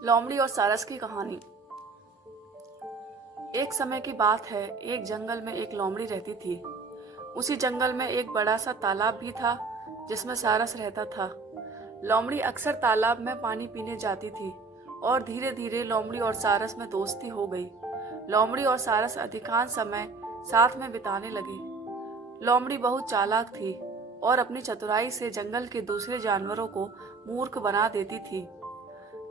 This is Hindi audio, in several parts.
लोमड़ी और सारस की कहानी। एक समय की बात है, एक जंगल में एक लोमड़ी रहती थी। उसी जंगल में एक बड़ा सा तालाब भी था जिसमें सारस रहता था। लोमड़ी अक्सर तालाब में पानी पीने जाती थी और धीरे धीरे लोमड़ी और सारस में दोस्ती हो गई। लोमड़ी और सारस अधिकांश समय साथ में बिताने लगे। लोमड़ी बहुत चालाक थी और अपनी चतुराई से जंगल के दूसरे जानवरों को मूर्ख बना देती थी,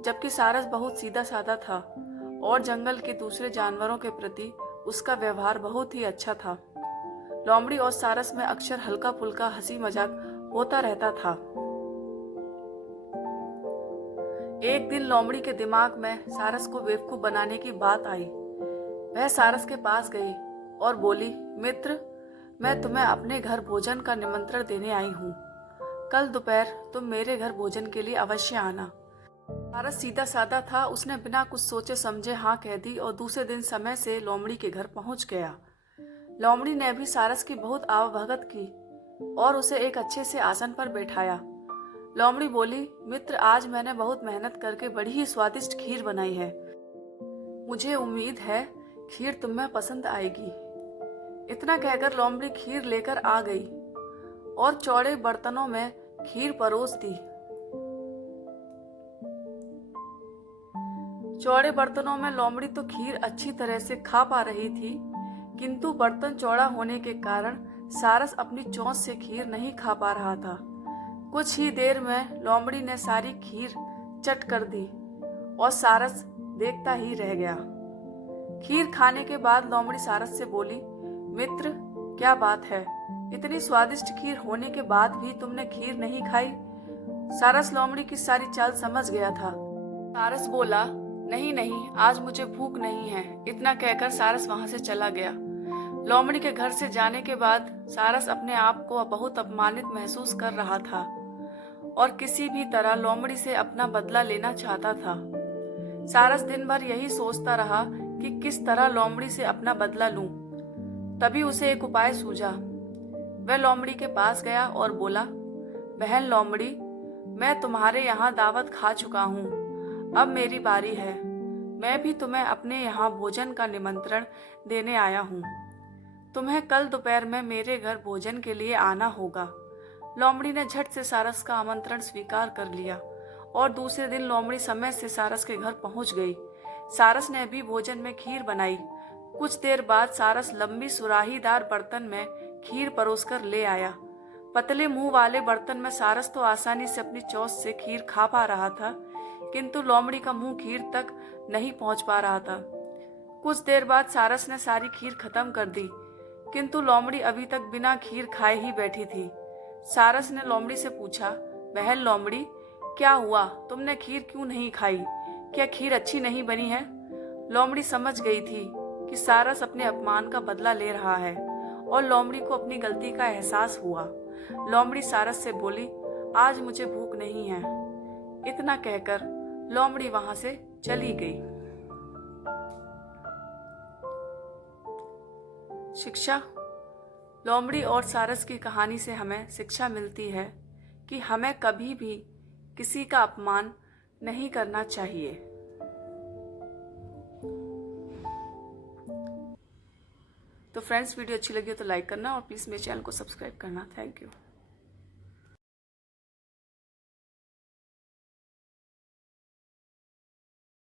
जबकि सारस बहुत सीधा साधा था और जंगल के दूसरे जानवरों के प्रति उसका व्यवहार बहुत ही अच्छा था। लोमड़ी और सारस में अक्सर हल्का फुल्का हंसी मजाक होता रहता था। एक दिन लोमड़ी के दिमाग में सारस को बेवकूफ बनाने की बात आई। वह सारस के पास गई और बोली, मित्र, मैं तुम्हें अपने घर भोजन का निमंत्रण देने आई हूँ। कल दोपहर तुम मेरे घर भोजन के लिए अवश्य आना। सारस सीधा साधा था। उसने बिना कुछ सोचे समझे हाँ कह दी और दूसरे दिन समय से लोमड़ी के घर पहुंच गया। लोमड़ी ने भी सारस की बहुत आवभगत की और उसे एक अच्छे से आसन पर बैठाया। लोमड़ी बोली, मित्र, आज मैंने बहुत मेहनत करके बड़ी ही स्वादिष्ट खीर बनाई है। मुझे उम्मीद है खीर तुम्हें पसंद आएगी। इतना कहकर लोमड़ी खीर लेकर आ गई और चौड़े बर्तनों में खीर परोस दी। चौड़े बर्तनों में लोमड़ी तो खीर अच्छी तरह से खा पा रही थी, किंतु बर्तन चौड़ा होने के कारण सारस अपनी चोंच से खीर नहीं खा पा रहा था। कुछ ही देर में लोमड़ी ने सारी खीर चट कर दी और सारस देखता ही रह गया। खीर खाने के बाद लोमड़ी सारस से बोली, मित्र, क्या बात है, इतनी स्वादिष्ट खीर होने के बाद भी तुमने खीर नहीं खाई? सारस लोमड़ी की सारी चाल समझ गया था। सारस बोला, नहीं नहीं, आज मुझे भूख नहीं है। इतना कहकर सारस वहां से चला गया। लोमड़ी के घर से जाने के बाद सारस अपने आप को बहुत अपमानित महसूस कर रहा था और किसी भी तरह लोमड़ी से अपना बदला लेना चाहता था। सारस दिन भर यही सोचता रहा कि किस तरह लोमड़ी से अपना बदला लूं। तभी उसे एक उपाय सूझा। वह लोमड़ी के पास गया और बोला, बहन लोमड़ी, मैं तुम्हारे यहाँ दावत खा चुका हूँ, अब मेरी बारी है। मैं भी तुम्हें अपने यहाँ भोजन का निमंत्रण देने आया हूँ। तुम्हें कल दोपहर में मेरे घर भोजन के लिए आना होगा। लोमड़ी ने झट से सारस का आमंत्रण स्वीकार कर लिया और दूसरे दिन लोमड़ी समय से सारस के घर पहुंच गई। सारस ने भी भोजन में खीर बनाई। कुछ देर बाद सारस लंबी सुराहीदार बर्तन में खीर परोसकर ले आया। पतले मुंह वाले बर्तन में सारस तो आसानी से अपनी चोंच से खीर खा पा रहा था, किंतु लोमड़ी का मुंह खीर तक नहीं पहुंच पा रहा था। कुछ देर बाद सारस ने सारी खीर खत्म कर दी, किंतु लोमड़ी अभी तक बिना खीर खाए ही बैठी थी। सारस ने लोमड़ी से पूछा, बहन लोमड़ी, क्या हुआ, तुमने खीर क्यों नहीं खाई? क्या खीर अच्छी नहीं बनी है? लोमड़ी समझ गई थी कि सारस अपने अपमान का बदला ले रहा है और लोमड़ी को अपनी गलती का एहसास हुआ। लोमड़ी सारस से बोली, आज मुझे भूख नहीं है। इतना कहकर लोमड़ी वहां से चली गई। शिक्षा। लोमड़ी और सारस की कहानी से हमें शिक्षा मिलती है कि हमें कभी भी किसी का अपमान नहीं करना चाहिए। तो फ्रेंड्स, वीडियो अच्छी लगी हो तो लाइक करना और प्लीज़ मेरे चैनल को सब्सक्राइब करना। Thank you.